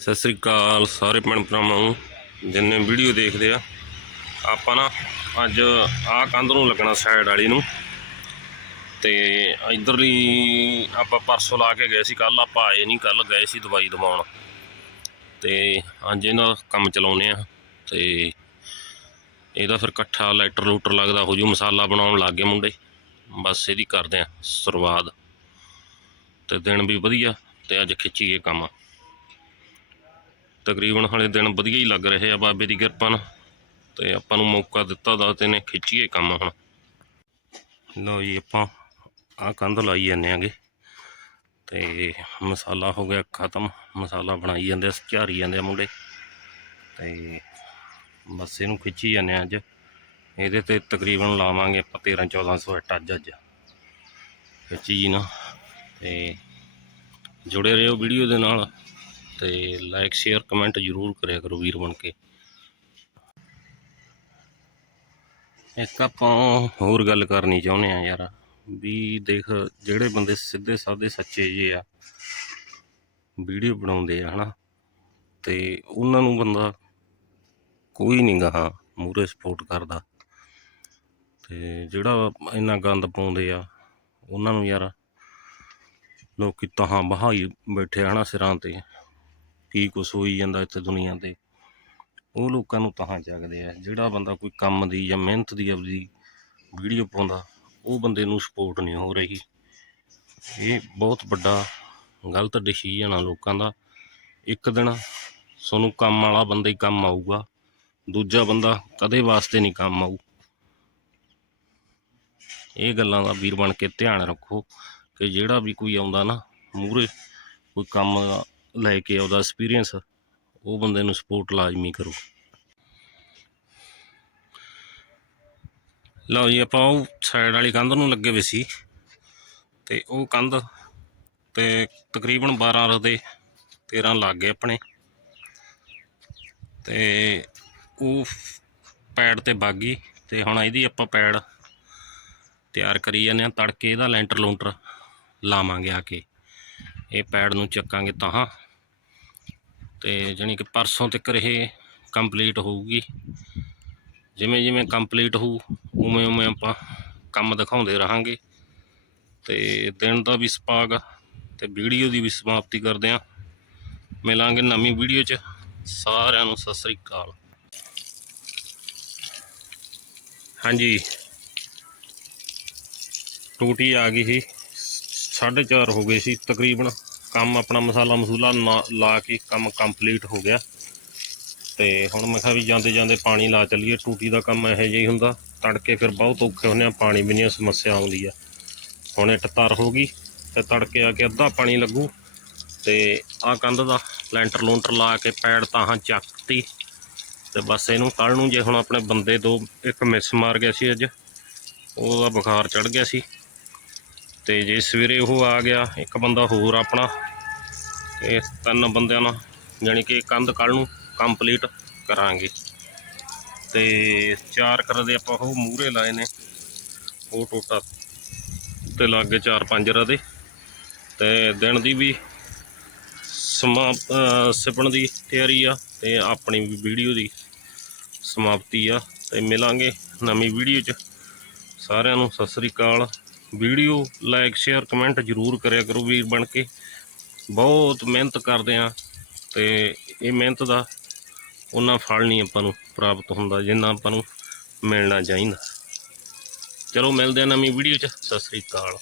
ਸਤਿ ਸ੍ਰੀ ਅਕਾਲ ਸਾਰੇ ਭੈਣ ਭਰਾਵਾਂ ਨੂੰ, ਜਿੰਨੇ ਵੀਡੀਓ ਦੇਖਦੇ ਆ। ਆਪਾਂ ਨਾ ਅੱਜ ਆਹ ਕੰਧ ਨੂੰ ਲੱਗਣਾ ਸਾਈਡ ਵਾਲੀ ਨੂੰ। ਤੇ ਇਧਰਲੀ ਆਪਾਂ ਪਰਸੋਂ ਲਾ ਕੇ ਗਏ ਸੀ ਕੱਲ ਆਪਾਂ ਆਏ ਨਹੀਂ ਕੱਲ ਗਏ ਸੀ ਦਵਾਈ ਦਵਾਉਣ। ਤੇ ਅੱਜ ਇਹਨਾਂ ਕੰਮ ਚਲਾਉਨੇ ਆ। ਤੇ ਇਹਦਾ ਫਿਰ ਇਕੱਠਾ ਲੈਟਰ ਲੂਟਰ ਲੱਗਦਾ, ਹੋ ਜੂ ਮਸਾਲਾ ਬਣਾਉਣ ਲੱਗ ਗਏ ਮੁੰਡੇ। ਬਸ ਇਹਦੀ ਕਰਦੇ ਆ, ਸ਼ੁਰੂਆਤ। ਤੇ ਦਿਨ ਵੀ ਵਧੀਆ, ਤੇ ਅੱਜ ਖਿੱਚੀਏ ਕੰਮ। ਤਕਰੀਬਨ ਹਾਲੇ ਦਿਨ ਵਧੀਆ ਹੀ ਲੱਗ ਰਹੇ ਆ ਬਾਬੇ ਦੀ ਕਿਰਪਾ ਨਾਲ। ਤੇ ਆਪਾਂ ਨੂੰ ਮੌਕਾ ਦਿੱਤਾ ਦਾ ਤੇ ਨੇ, ਖਿੱਚੀਏ ਕੰਮ ਹੁਣ। ਲੋ ਜੀ, ਆਪਾਂ ਆਹ ਕੰਧ ਲਾਈ ਜਾਂਦੇ ਆਂਗੇ। ਤੇ ਮਸਾਲਾ ਹੋ ਗਿਆ ਖਤਮ। ਮਸਾਲਾ ਬਣਾਈ ਜਾਂਦੇ ਆ ਝਾਰੀ ਜਾਂਦੇ ਆ ਮੁੰਡੇ। ਤੇ ਬਸ ਇਹਨੂੰ ਖਿੱਚੀ ਜਾਂਦੇ ਆ ਅੱਜ। ਇਹਦੇ ਤੇ ਤਕਰੀਬਨ ਲਾਵਾਂਗੇ ਆਪਾਂ 13 1400 ਇੱਟ ਅੱਜ ਅੱਜ। ਖਿੱਚੀ ਜੀ ਨਾ। ਤੇ ਜੁੜੇ ਰਹੋ ਵੀਡੀਓ ਦੇ ਨਾਲ। ਤੇ ਲਾਈਕ ਸ਼ੇਅਰ ਕਮੈਂਟ ਜ਼ਰੂਰ ਕਰਿਆ ਕਰੋ ਵੀਰ ਬਣ ਕੇ। ਇੱਕ ਆਪਾਂ ਹੋਰ ਗੱਲ ਕਰਨੀ ਚਾਹੁੰਦੇ ਆ ਯਾਰ, ਵੀ ਦੇਖ ਜਿਹੜੇ ਬੰਦੇ ਸਿੱਧੇ ਸਾਦੇ ਸੱਚੇ ਜੇ ਆ, ਵੀਡੀਓ ਬਣਾਉਂਦੇ ਆ, ਹਨਾ? ਤੇ ਉਹਨਾਂ ਨੂੰ ਬੰਦਾ ਕੋਈ ਨਹੀਂ ਗਾਹਾਂ ਮੂਰੇ ਸਪੋਰਟ ਕਰਦਾ। ਤੇ ਜਿਹੜਾ ਇੰਨਾ ਗੰਦ ਪਾਉਂਦੇ ਆ, ਉਹਨਾਂ ਨੂੰ ਯਾਰ ਲੋਕੀ ਤਹਾਂ ਬਹਾਈ ਬੈਠੇ ਹਨਾ, ਸਿਰਾਂ ਤੇ। ਕੀ ਕੁਛ ਹੋਈ ਜਾਂਦਾ ਇੱਥੇ ਦੁਨੀਆ ਤੇ। ਉਹ ਲੋਕਾਂ ਨੂੰ ਤਾਂ ਜਗਦੇ ਆ, ਜਿਹੜਾ ਬੰਦਾ ਕੋਈ ਕੰਮ ਦੀ ਜਾਂ ਮਿਹਨਤ ਦੀ ਆਪਦੀ ਵੀਡੀਓ ਪਾਉਂਦਾ, ਉਹ ਬੰਦੇ ਨੂੰ ਸਪੋਰਟ ਨਹੀਂ ਹੋ ਰਹੀ। ਇਹ ਬਹੁਤ ਵੱਡਾ ਗਲਤ ਡਿਸੀਜਨ ਆ ਲੋਕਾਂ ਦਾ। ਇੱਕ ਦਿਨ ਤੁਹਾਨੂੰ ਕੰਮ ਵਾਲਾ ਬੰਦਾ ਹੀ ਕੰਮ ਆਊਗਾ, ਦੂਜਾ ਬੰਦਾ ਕਦੇ ਵਾਸਤੇ ਨਹੀਂ ਕੰਮ ਆਊ। ਇਹ ਗੱਲਾਂ ਦਾ ਵੀਰ ਬਣ ਕੇ ਧਿਆਨ ਰੱਖੋ ਕਿ ਜਿਹੜਾ ਵੀ ਕੋਈ ਆਉਂਦਾ ਨਾ ਮੂਰੇ ਕੋਈ ਕੰਮ ਲੈ ਕੇ ਆਉਂਦਾ ਐਕਸਪੀਰੀਅੰਸ ਉਹ ਬੰਦੇ ਨੂੰ ਸਪੋਰਟ ਲਾਜ਼ਮੀ ਕਰੋ। ਲਓ ਜੀ, ਆਪਾਂ ਉਹ ਸਾਈਡ ਵਾਲੀ ਕੰਧ ਨੂੰ ਲੱਗੇ ਹੋਏ ਸੀ ਤੇ ਉਹ ਕੰਧ ਤੇ ਤਕਰੀਬਨ 12 ਰਦੇ 13 ਲੱਗ ਗਏ ਆਪਣੇ। ਤੇ ਉਹ ਪੈੜ ਤੇ ਬਾਗੀ ਤੇ ਹੁਣ ਇਹਦੀ ਆਪਾਂ ਪੈੜ ਤਿਆਰ ਕਰੀ ਜਾਂਦੇ ਆ ਤੜਕੇ ਇਹਦਾ ਲੈਂਟਰ ਲੂੰਟਰ ਲਾਵਾਂਗੇ ਆ ਕੇ। ਇਹ ਪੈੜ ਨੂੰ ਚੱਕਾਂਗੇ ਤਾਂ ਤੇ ਜਾਣੀ ਕਿ ਪਰਸੋਂ ਤੱਕ ਇਹ ਕੰਪਲੀਟ ਹੋਊਗੀ। ਜਿਵੇਂ ਜਿਵੇਂ ਕੰਪਲੀਟ ਹੋਊ, ਉਵੇਂ ਉਵੇਂ ਆਪਾਂ ਕੰਮ ਦਿਖਾਉਂਦੇ ਰਹਾਂਗੇ। ਤੇ ਦਿਨ ਦਾ ਵੀ ਸਪਾਗ ਤੇ ਵੀਡੀਓ ਦੀ ਵੀ ਸਮਾਪਤੀ ਕਰਦੇ ਆਂ। ਮਿਲਾਂਗੇ ਨਵੀਂ ਵੀਡੀਓ 'ਚ। ਸਾਰਿਆਂ ਨੂੰ ਸਤਿ ਸ੍ਰੀ ਅਕਾਲ। ਹਾਂਜੀ। ਟੂਟੀ ਆ ਗਈ ਸੀ। 4:30 ਹੋ ਗਏ ਸੀ ਤਕਰੀਬਨ। ਕੰਮ ਆਪਣਾ ਮਸਾਲਾ ਮਸੂਲਾ ਨਾ- ਲਾ ਕੇ ਕੰਮ ਕੰਪਲੀਟ ਹੋ ਗਿਆ। ਤੇ ਹੁਣ ਮੈਂ ਕਿਹਾ ਵੀ ਜਾਂਦੇ ਜਾਂਦੇ ਪਾਣੀ ਲਾ ਚੱਲੀਏ। ਟੂਟੀ ਦਾ ਕੰਮ ਇਹੋ ਜਿਹਾ ਹੀ ਹੁੰਦਾ। ਤੜਕੇ ਫਿਰ ਬਹੁਤ ਔਖੇ ਹੁੰਦੇ ਆ, ਪਾਣੀ ਵੀ ਨਹੀਂ ਸਮੱਸਿਆ ਆਉਂਦੀ ਆ। ਹੁਣ ਇੱਟ ਤਰ ਹੋ ਗਈ ਤੇ ਤੜਕੇ ਆ ਕੇ ਅੱਧਾ ਪਾਣੀ ਲੱਗੂ। ਤੇ ਆ ਕੰਧ ਦਾ ਲੈਂਟਰ ਲੂੰਟਰ ਲਾ ਕੇ ਪੈੜ ਤਾਹਾਂ ਚੱਕਤੀ। ਤੇ ਬਸ ਇਹਨੂੰ ਕੱਲ ਨੂੰ ਜੇ ਹੁਣ ਆਪਣੇ ਬੰਦੇ ਦੋ, ਇੱਕ ਮਿਸ ਮਾਰ ਗਿਆ ਸੀ ਅੱਜ, ਉਹਦਾ ਬੁਖਾਰ ਚੜ ਗਿਆ ਸੀ। ਤੇ ਜੇ ਸਵੇਰੇ ਉਹ ਆ ਗਿਆ, ਇੱਕ ਬੰਦਾ ਹੋਰ ਆਪਣਾ, ਇਹ ਤਿੰਨ ਬੰਦਿਆਂ ਨਾਲ, ਜਾਣੀ ਕਿ ਕੰਧ ਕੱਲ ਨੂੰ ਕੰਪਲੀਟ ਕਰਾਂਗੇ। ਤੇ ਚਾਰ ਕਰਦੇ ਆਪਾਂ ਉਹ ਮੂਹਰੇ ਲਾਏ ਨੇ, ਉਹ ਟੋਟਾ ਤੇ ਲਾਗੇ ਚਾਰ ਪੰਜ ਰਦੇ ਤੇ ਦਿਨ ਦੀ ਵੀ ਸਮਾ ਅਹ ਸਿਪਣ ਦੀ ਤਿਆਰੀ ਆ ਤੇ ਆਪਣੀ ਵੀ ਵੀਡੀਓ ਦੀ ਸਮਾਪਤੀ ਆ। ਤੇ ਮਿਲਾਂਗੇ ਨਵੀਂ ਵੀਡੀਓ 'ਚ। ਸਾਰਿਆਂ ਨੂੰ ਸਤਿ ਸ੍ਰੀ ਅਕਾਲ। ਵੀਡੀਓ ਲਾਈਕ ਸ਼ੇਅਰ, ਕਮੈਂਟ ਜ਼ਰੂਰ ਕਰਿਆ ਕਰੋ ਵੀਰ ਬਣ ਕੇ। ਬਹੁਤ ਮਿਹਨਤ ਕਰਦੇ ਆ ਤੇ ਇਹ ਮਿਹਨਤ ਦਾ ਉਹਨਾਂ ਫਲ ਨਹੀਂ ਆਪਾਂ ਨੂੰ ਪ੍ਰਾਪਤ ਹੁੰਦਾ, ਜਿੰਨਾ ਆਪਾਂ ਨੂੰ ਮਿਲਣਾ ਚਾਹੀਦਾ। ਚਲੋ ਮਿਲਦੇ ਆ ਨਵੀਂ ਵੀਡੀਓ 'ਚ। ਸਤਿ ਸ੍ਰੀ ਅਕਾਲ।